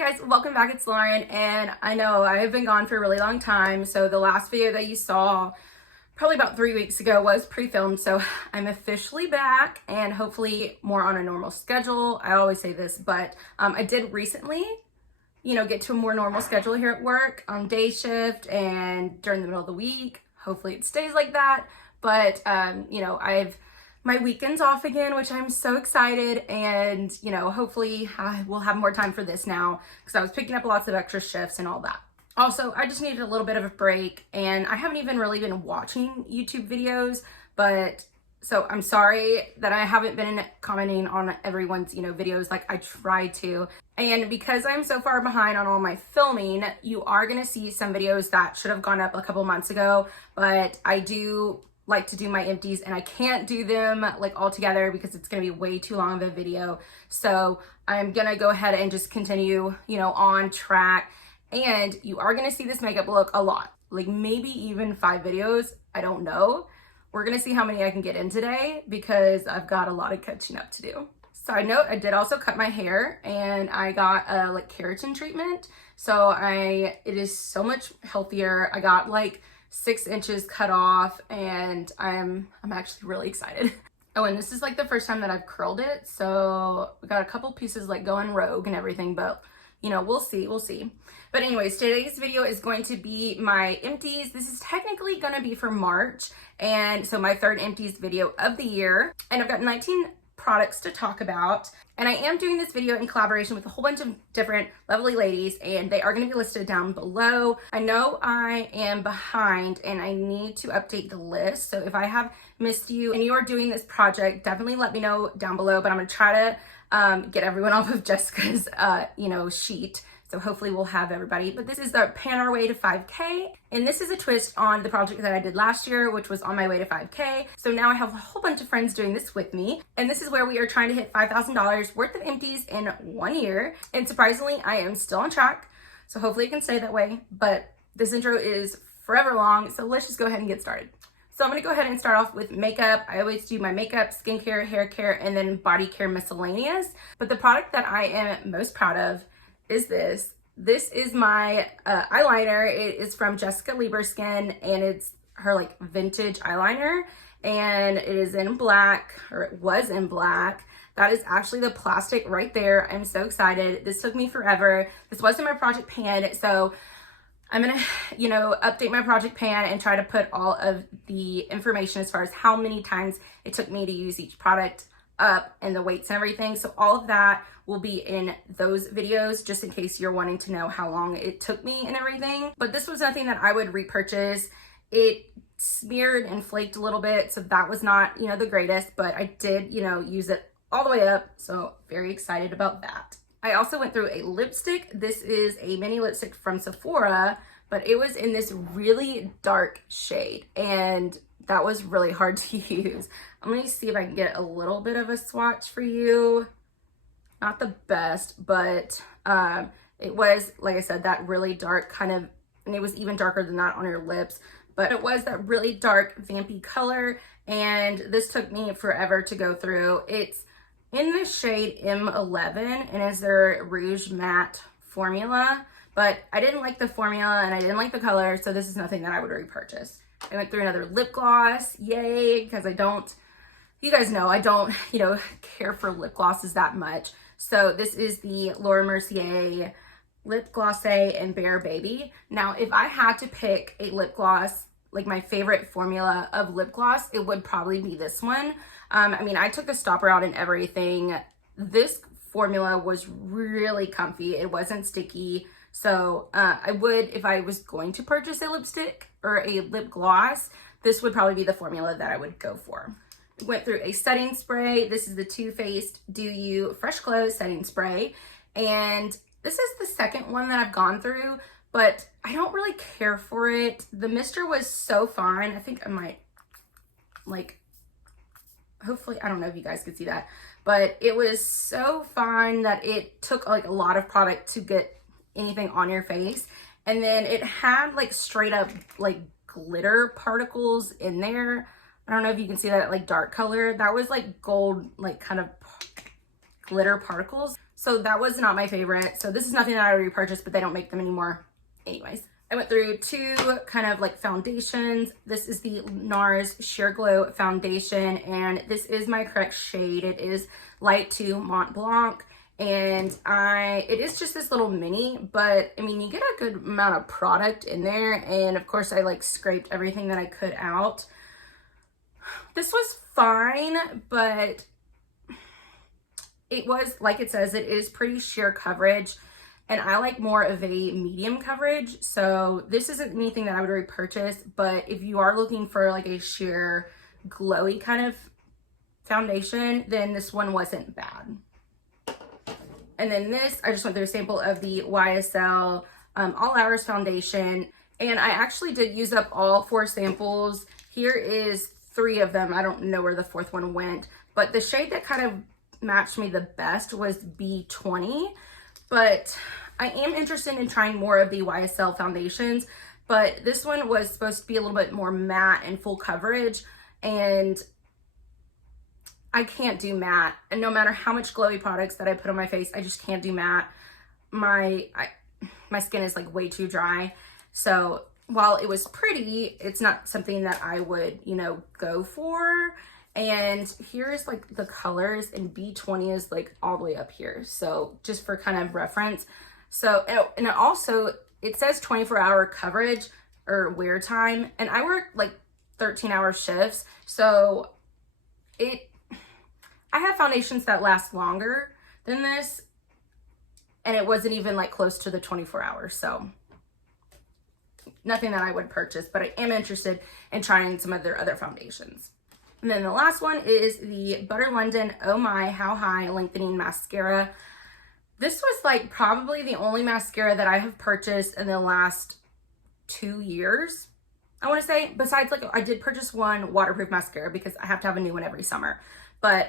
guys, welcome back. It's Lauren, and I know I have been gone for a really long time, so the last video that you saw probably about 3 weeks ago was pre-filmed, so I'm officially back and hopefully more on a normal schedule. I always say this, but I did recently, get to a more normal schedule here at work on day shift and during the middle of the week. Hopefully it stays like that, but I've my weekend's off again, which I'm so excited, and hopefully I will have more time for this now because I was picking up lots of extra shifts and all that. Also, I just needed a little bit of a break, and I haven't even really been watching YouTube videos, so I'm sorry that I haven't been commenting on everyone's videos like I tried to. And because I'm so far behind on all my filming, you are gonna see some videos that should have gone up a couple months ago, but I do like to do my empties and I can't do them like all together because it's gonna be way too long of a video. So I'm gonna go ahead and just continue, on track. And you are gonna see this makeup look a lot, like maybe even 5 videos, I don't know. We're gonna see how many I can get in today because I've got a lot of catching up to do. Side note, I did also cut my hair and I got a keratin treatment. So it is so much healthier. I got 6 inches cut off and I'm actually really excited. Oh, and this is the first time that I've curled it. So we got a couple pieces going rogue and everything, but we'll see. But anyways, today's video is going to be my empties. This is technically gonna be for March. And so my 3rd empties video of the year. And I've got 19 products to talk about. And I am doing this video in collaboration with a whole bunch of different lovely ladies, and they are going to be listed down below. I know I am behind and I need to update the list. So if I have missed you and you are doing this project, definitely let me know down below, but I'm going to try to get everyone off of Jessica's, sheet. So hopefully we'll have everybody, but this is the Pan Our Way to 5K. And this is a twist on the project that I did last year, which was On My Way to 5K. So now I have a whole bunch of friends doing this with me. And this is where we are trying to hit $5,000 worth of empties in 1 year. And surprisingly, I am still on track. So hopefully it can stay that way, but this intro is forever long. So let's just go ahead and get started. So I'm gonna go ahead and start off with makeup. I always do my makeup, skincare, hair care, and then body care miscellaneous. But the product that I am most proud of is this. This is my eyeliner. It is from Jessica Liebeskind, and it's her vintage eyeliner, and it is in black, or it was in black. That is actually the plastic right there. I'm so excited. This took me forever. This wasn't my project pan, so I'm gonna, update my project pan and try to put all of the information as far as how many times it took me to use each product up and the weights and everything. So all of that will be in those videos, just in case you're wanting to know how long it took me and everything. But this was nothing that I would repurchase. It smeared and flaked a little bit, so that was not, the greatest, but I did, use it all the way up. So very excited about that. I also went through a lipstick. This is a mini lipstick from Sephora, but it was in this really dark shade, and that was really hard to use. I'm gonna see if I can get a little bit of a swatch for you. Not the best, but it was, like I said, that really dark kind of, and it was even darker than that on your lips, but it was that really dark vampy color, and this took me forever to go through. It's in the shade M11, and is their Rouge Matte formula, but I didn't like the formula and I didn't like the color, so this is nothing that I would repurchase. I went through another lip gloss, yay, because you guys know I don't, care for lip glosses that much. So this is the Laura Mercier Lip Gloss and Bare Baby. Now, if I had to pick a lip gloss, my favorite formula of lip gloss, it would probably be this one. I took the stopper out and everything. This formula was really comfy. It wasn't sticky. So I would, if I was going to purchase a lipstick or a lip gloss, this would probably be the formula that I would go for. Went through a setting spray. This is the Too Faced Do You Fresh Glow setting spray. And this is the second one that I've gone through, but I don't really care for it. The mister was so fine. I think I might, hopefully, I don't know if you guys could see that, but it was so fine that it took a lot of product to get anything on your face. And then it had straight up glitter particles in there. I don't know if you can see that dark color. That was gold, kind of glitter particles. So that was not my favorite. So this is nothing that I would repurchase, but they don't make them anymore. Anyways, I went through two kind of like foundations. This is the Nars Sheer Glow Foundation, and this is my correct shade. It is Light to Mont Blanc, and it is just this little mini, but I mean, you get a good amount of product in there, and of course I like scraped everything that I could out. This was fine, but it was, like it says, it is pretty sheer coverage, and I like more of a medium coverage. So this isn't anything that I would repurchase, but if you are looking for like a sheer glowy kind of foundation, then this one wasn't bad. And then this, I just went through a sample of the YSL All Hours Foundation, and I actually did use up all 4 samples. Here is 3 of them. I don't know where the 4th one went, but the shade that kind of matched me the best was B20, but I am interested in trying more of the YSL foundations, but this one was supposed to be a little bit more matte and full coverage, and I can't do matte. And no matter how much glowy products that I put on my face, I just can't do matte. My skin is like way too dry. So while it was pretty, it's not something that I would, you know, go for. And here's like the colors, and B20 is like all the way up here. So just for kind of reference. So, and it also, it says 24-hour coverage or wear time, and I work like 13-hour shifts. So I have foundations that last longer than this, and it wasn't even like close to the 24 hours. So nothing that I would purchase, but I am interested in trying some of their other foundations. And then the last one is the Butter London Oh My How High Lengthening Mascara. This was like probably the only mascara that I have purchased in the last 2 years, I want to say. Besides, like, I did purchase one waterproof mascara because I have to have a new one every summer. But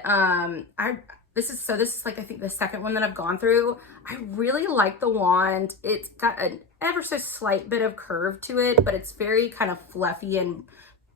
this is like, I think the second one that I've gone through. I really like the wand. It's got an ever so slight bit of curve to it, but it's very kind of fluffy and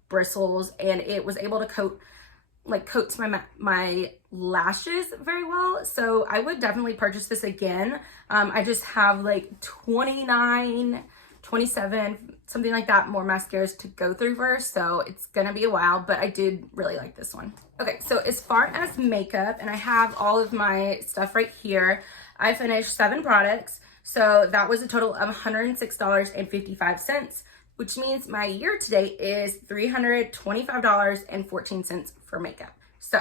bristles, and it was able to coats my lashes very well. So I would definitely purchase this again. I just have like 29, 27, something like that, more mascaras to go through first. So it's gonna be a while, but I did really like this one. Okay, so as far as makeup, and I have all of my stuff right here, I finished 7 products. So that was a total of $106.55, which means my year to date is $325.14 for makeup. So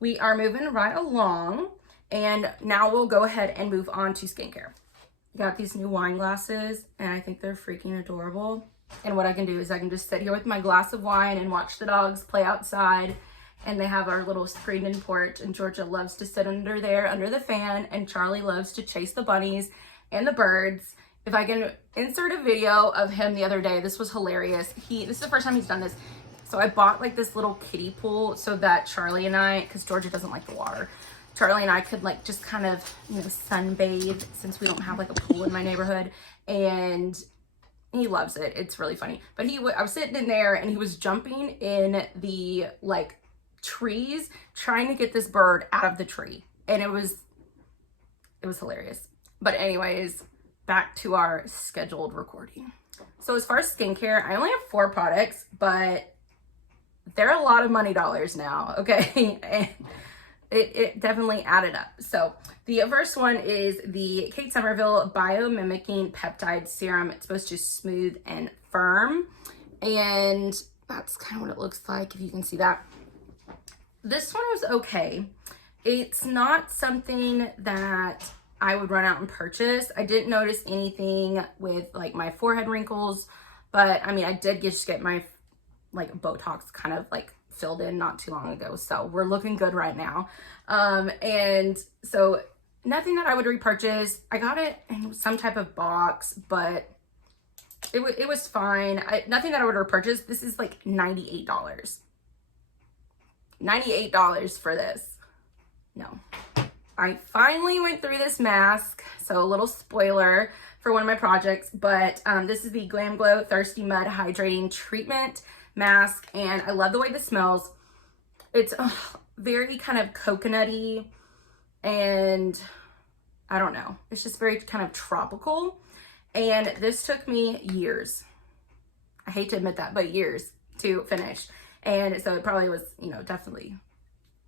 we are moving right along, and now we'll go ahead and move on to skincare. Got these new wine glasses, and I think they're freaking adorable. And what I can do is I can just sit here with my glass of wine and watch the dogs play outside. And they have our little screened-in porch, and Georgia loves to sit under there under the fan, and Charlie loves to chase the bunnies and the birds. If I can insert a video of him the other day, this was hilarious. This is the first time he's done this. So I bought like this little kiddie pool so that Charlie and I, because Georgia doesn't like the water, Charlie and I could like just kind of, you know, sunbathe, since we don't have like a pool in my neighborhood, and he loves it. It's really funny. But I was sitting in there, and he was jumping in the like trees trying to get this bird out of the tree, and it was hilarious. But anyways, back to our scheduled recording. So as far as skincare, I only have 4 products, but they're a lot of money dollars now, okay? And it definitely added up. So the first one is the Kate Somerville Bio-Mimicking Peptide Serum. It's supposed to smooth and firm, and that's kind of what it looks like, if you can see that. This one was okay. It's not something that I would run out and purchase. I didn't notice anything with like my forehead wrinkles, but I mean, I did just get my like Botox kind of like filled in not too long ago. So we're looking good right now. And so nothing that I would repurchase. I got it in some type of box, but it was fine. Nothing that I would repurchase. This is like $98. $98 for this. No. I finally went through this mask, so a little spoiler for one of my projects, but this is the Glamglow Thirsty Mud Hydrating Treatment Mask, and I love the way this smells. It's very kind of coconutty, and I don't know. It's just very kind of tropical. And this took me years. I hate to admit that, but years to finish. And so it probably was, you know, definitely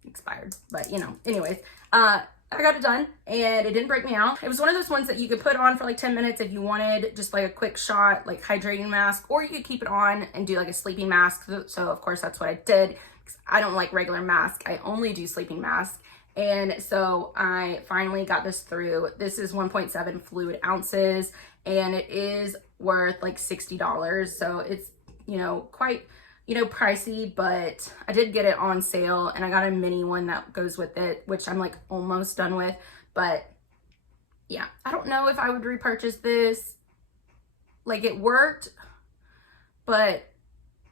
expired. But, you know, anyways, I got it done and it didn't break me out. It was one of those ones that you could put on for like 10 minutes if you wanted just like a quick shot, like hydrating mask, or you could keep it on and do like a sleeping mask. So of course that's what I did. I don't like regular mask. I only do sleeping mask. And so I finally got this through. This is 1.7 fluid ounces and it is worth like $60. So it's, you know, quite, you know, pricey, but I did get it on sale and I got a mini one that goes with it, which I'm like almost done with. But yeah, I don't know if I would repurchase this. Like it worked, but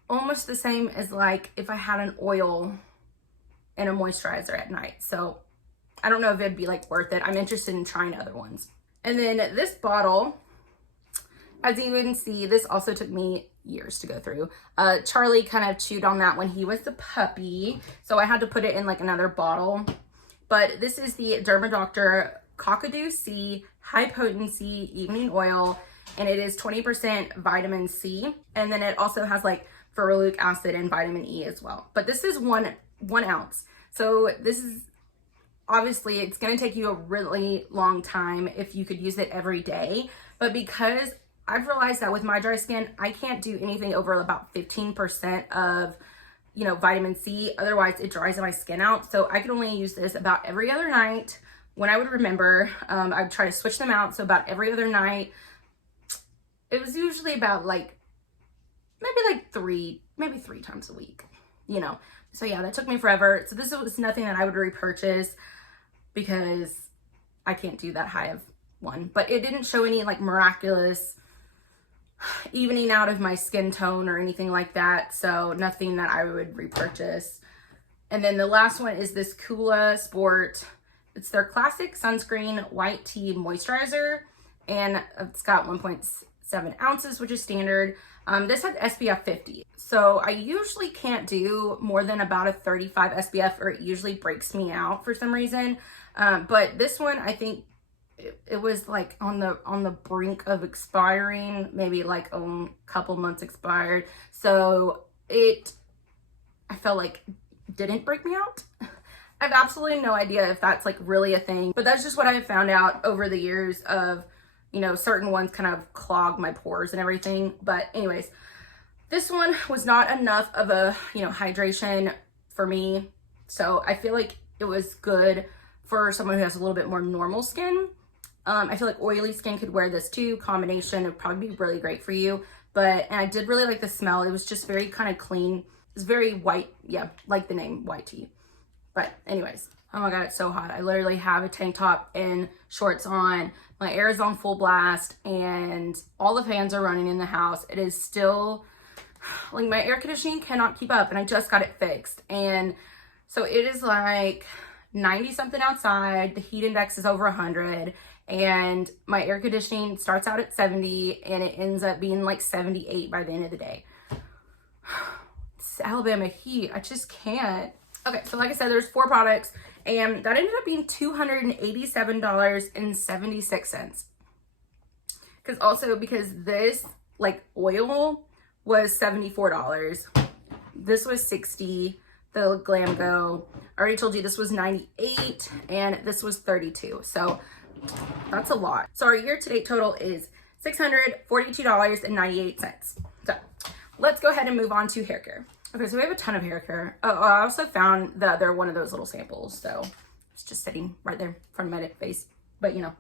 almost the same as like if I had an oil and a moisturizer at night. So I don't know if it'd be like worth it. I'm interested in trying other ones. And then this bottle, as you can see, this also took me years to go through. Charlie kind of chewed on that when he was the puppy, so I had to put it in like another bottle. But this is the Derma Doctor Kakadu C High Potency Evening Oil, and it is 20% vitamin C, and then it also has like ferulic acid and vitamin E as well. But this is one ounce, so this is obviously it's going to take you a really long time if you could use it every day. But because I've realized that with my dry skin, I can't do anything over about 15% of, you know, vitamin C. Otherwise, it dries my skin out. So I could only use this about every other night when I would remember. I would try to switch them out. So about every other night, it was usually about like, maybe three times a week, you know. So yeah, that took me forever. So this was nothing that I would repurchase because I can't do that high of one. But it didn't show any like miraculous evening out of my skin tone or anything like that, so nothing that I would repurchase. And then the last one is this Coola Sport. It's their classic sunscreen white tea moisturizer, and it's got 1.7 ounces, which is standard. This has SPF 50, so I usually can't do more than about a 35 SPF, or it usually breaks me out for some reason. But this one, I think it was like on the brink of expiring, maybe like a couple months expired. So I felt like didn't break me out. I have absolutely no idea if that's like really a thing, but that's just what I have found out over the years of, you know, certain ones kind of clog my pores and everything. But anyways, this one was not enough of a, you know, hydration for me. So I feel like it was good for someone who has a little bit more normal skin. I feel like oily skin could wear this too. Combination would probably be really great for you. And I did really like the smell. It was just very kind of clean. It's very white. Yeah, like the name, white tea. But anyways, oh my God, it's so hot. I literally have a tank top and shorts on. My air is on full blast and all the fans are running in the house. It is still, like my air conditioning cannot keep up, and I just got it fixed. And so it is like 90 something outside. The heat index is over 100. And my air conditioning starts out at 70 and it ends up being like 78 by the end of the day. It's Alabama heat. I just can't. Okay, so like I said, there's 4 products and that ended up being $287.76. Because this like oil was $74. This was $60. The Glamglow, I already told you this was $98 and this was $32. So that's a lot. So our year-to-date total is $642.98. So let's go ahead and move on to hair care. Okay, so we have a ton of hair care. Oh, I also found the other one of those little samples. So it's just sitting right there in front of my face, but you know.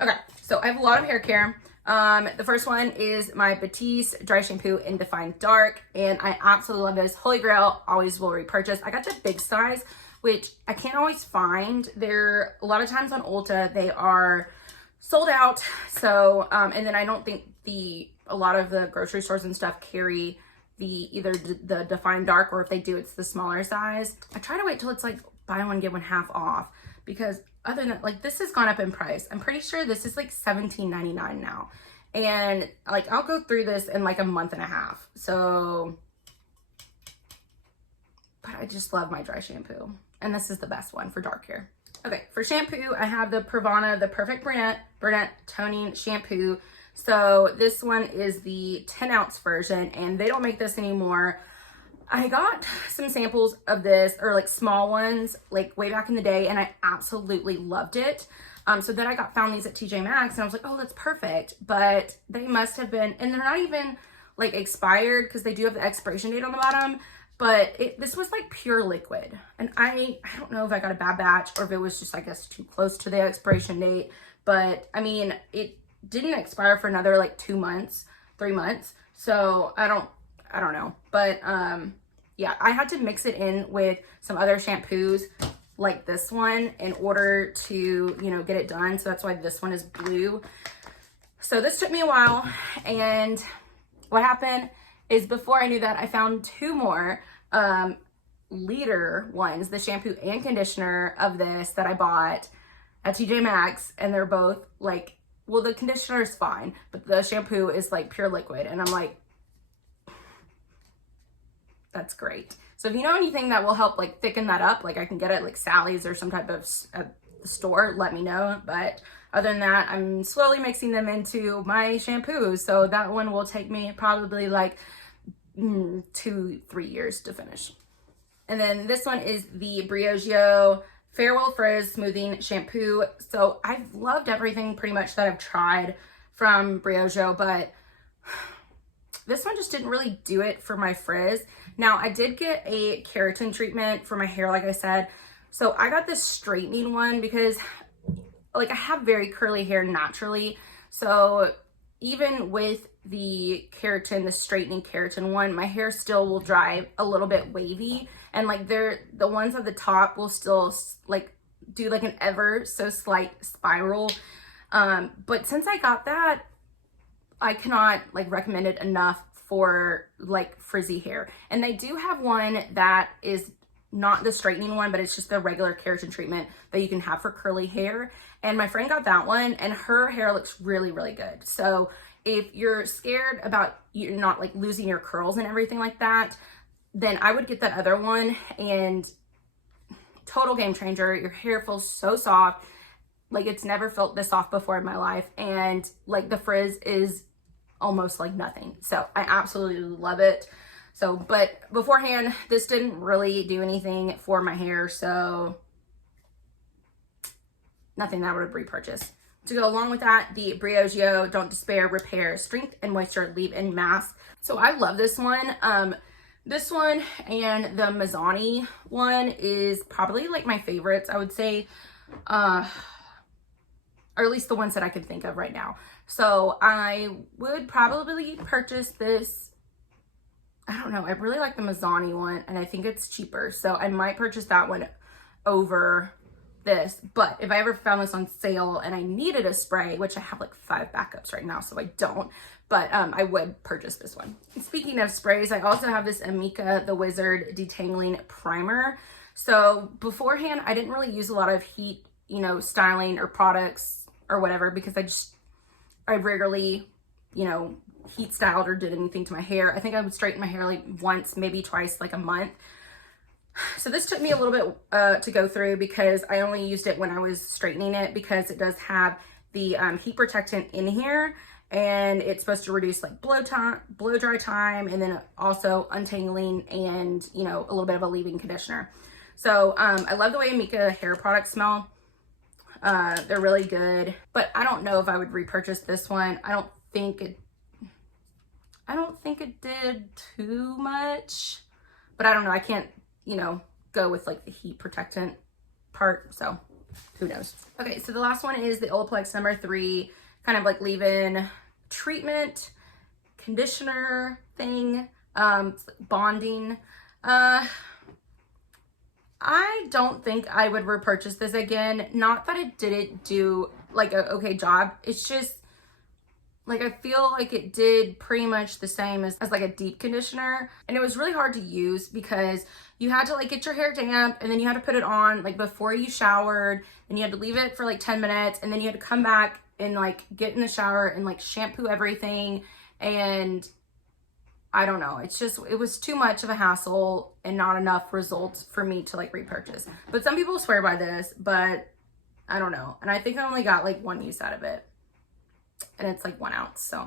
Okay, so I have a lot of hair care. The first one is my Batiste Dry Shampoo in Defined Dark, and I absolutely love this. Holy grail, always will repurchase. I got the big size, which I can't always find. They're a lot of times on Ulta, they are sold out. So, and then I don't think a lot of the grocery stores and stuff carry either the Defined Dark, or if they do, it's the smaller size. I try to wait till it's like buy one, get one half off, because other than that, like this has gone up in price. I'm pretty sure this is like $17.99 now. And like, I'll go through this in like a month and a half. So, but I just love my dry shampoo. And this is the best one for dark hair. Okay, for shampoo, I have the Pravana, the Perfect Brunette Toning Shampoo. So this one is the 10-ounce version, and they don't make this anymore. I got some samples of this, or like small ones, like way back in the day, and I absolutely loved it. So then I found these at TJ Maxx, and I was like, oh, that's perfect. But they must have been, and they're not even like expired, because they do have the expiration date on the bottom. But this was like pure liquid, and I don't know if I got a bad batch or if it was just, I guess, too close to the expiration date. But I mean, it didn't expire for another like 2 months, 3 months. So I don't know. But yeah, I had to mix it in with some other shampoos like this one in order to, you know, get it done. So that's why this one is blue. So this took me a while, and what happened is before I knew that, I found 2 more liter ones, the shampoo and conditioner of this, that I bought at TJ Maxx, and they're both like, well, the conditioner is fine, but the shampoo is like pure liquid, and I'm like, that's great. So if you know anything that will help like thicken that up, like I can get it like Sally's or some type of store, let me know. But other than that, I'm slowly mixing them into my shampoos. So that one will take me probably like 2-3 years to finish. And then this one is the Briogeo Farewell Frizz Smoothing Shampoo. So I've loved everything pretty much that I've tried from Briogeo, but this one just didn't really do it for my frizz. Now, I did get a keratin treatment for my hair, like I said. So I got this straightening one because like I have very curly hair naturally. So even with the keratin, the straightening keratin one, my hair still will dry a little bit wavy. And like the ones at the top will still like do like an ever so slight spiral. But since I got that, I cannot like recommend it enough for like frizzy hair. And they do have one that is not the straightening one, but it's just the regular keratin treatment that you can have for curly hair. And my friend got that one, and her hair looks really, really good. So if you're scared about you not like losing your curls and everything like that, then I would get that other one, and total game changer. Your hair feels so soft. Like it's never felt this soft before in my life. And like the frizz is almost like nothing. So I absolutely love it. So, but beforehand, this didn't really do anything for my hair. So nothing that I would repurchase. To go along with that, the Briogeo Don't Despair Repair Strength and Moisture Leave-In Mask. So I love this one. This one and the Mazzani one is probably like my favorites, I would say. Or at least the ones that I can think of right now. So I would probably purchase this. I don't know. I really like the Mazzani one, and I think it's cheaper. So I might purchase that one over this. But if I ever found this on sale and I needed a spray, which I have like 5 backups right now, so I don't. But I would purchase this one. And speaking of sprays, I also have this Amika The Wizard Detangling Primer. So beforehand, I didn't really use a lot of heat, you know, styling or products or whatever, because I rarely, you know, heat styled or did anything to my hair. I think I would straighten my hair like once, maybe twice, like a month. So this took me a little bit to go through, because I only used it when I was straightening it, because it does have the heat protectant in here, and it's supposed to reduce like blow dry time, and then also untangling and, you know, a little bit of a leave-in conditioner. So I love the way Amika hair products smell. They're really good, but I don't know if I would repurchase this one. I don't think it did too much, but I don't know. I can't, you know, go with like the heat protectant part. So who knows? Okay. So the last one is the Olaplex No. 3 kind of like leave-in treatment conditioner thing, bonding. I don't think I would repurchase this again. Not that it didn't do like a okay job. It's just like, I feel like it did pretty much the same as like a deep conditioner. And it was really hard to use, because you had to like get your hair damp, and then you had to put it on like before you showered, and you had to leave it for like 10 minutes. And then you had to come back and like get in the shower and like shampoo everything. And I don't know. It's just, it was too much of a hassle and not enough results for me to like repurchase. But some people swear by this, but I don't know. And I think I only got like one use out of it. And it's like 1 ounce, so.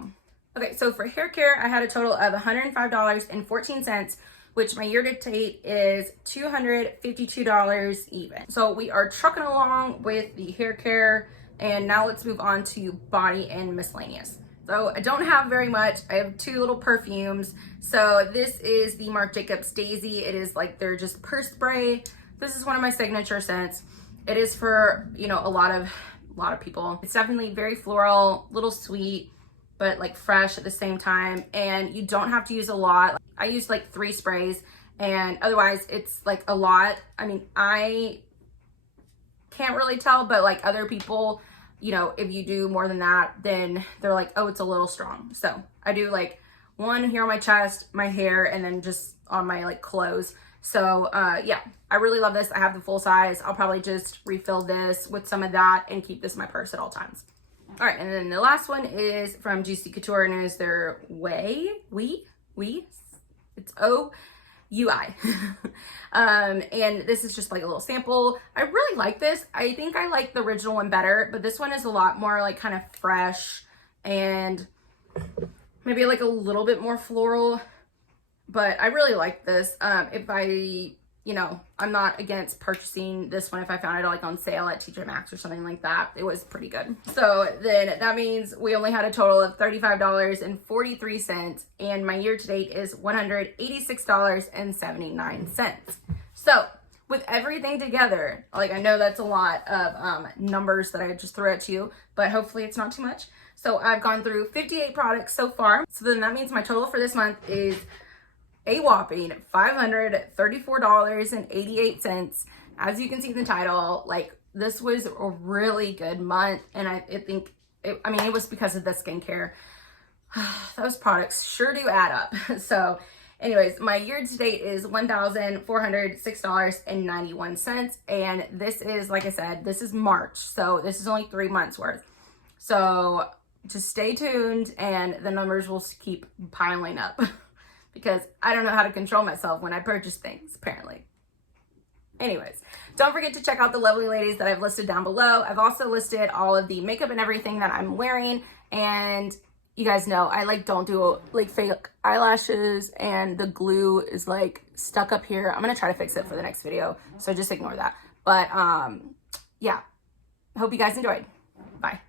Okay, so for hair care, I had a total of $105.14, which my year to date is $252 even. So we are trucking along with the hair care, and now let's move on to body and miscellaneous. So I don't have very much. I have 2 little perfumes. So this is the Marc Jacobs Daisy. It is like their just purse spray. This is one of my signature scents. It is for, you know, a lot of people. It's definitely very floral, little sweet, but like fresh at the same time. And you don't have to use a lot. I used like 3 sprays, and otherwise it's like a lot. I mean, I can't really tell, but like other people, you know, if you do more than that, then they're like, oh, it's a little strong. So I do like 1 here on my chest, my hair, and then just on my like clothes. So yeah, I really love this. I have the full size. I'll probably just refill this with some of that and keep this in my purse at all times. All right, and then the last one is from Juicy Couture, and it is their it's O-U-I. And this is just like a little sample. I really like this. I think I like the original one better, but this one is a lot more like kind of fresh and maybe like a little bit more floral, but I really like this. If I, you know, I'm not against purchasing this one if I found it like on sale at TJ Maxx or something like that. It was pretty good. So then that means we only had a total of $35.43, and my year to date is $186.79. So with everything together, like I know that's a lot of numbers that I just threw at you, but hopefully it's not too much. So I've gone through 58 products so far. So then that means my total for this month is a whopping $534.88. As you can see in the title, like this was a really good month, and I think it was because of the skincare. Those products sure do add up. So anyways, my year to date is $1,406.91, and this is, like I said, this is March, so this is only 3 months worth. So just stay tuned, and the numbers will keep piling up. Because I don't know how to control myself when I purchase things, apparently. Anyways, don't forget to check out the lovely ladies that I've listed down below. I've also listed all of the makeup and everything that I'm wearing. And you guys know, I like don't do like fake eyelashes, and the glue is like stuck up here. I'm gonna try to fix it for the next video, so just ignore that. But yeah, hope you guys enjoyed. Bye.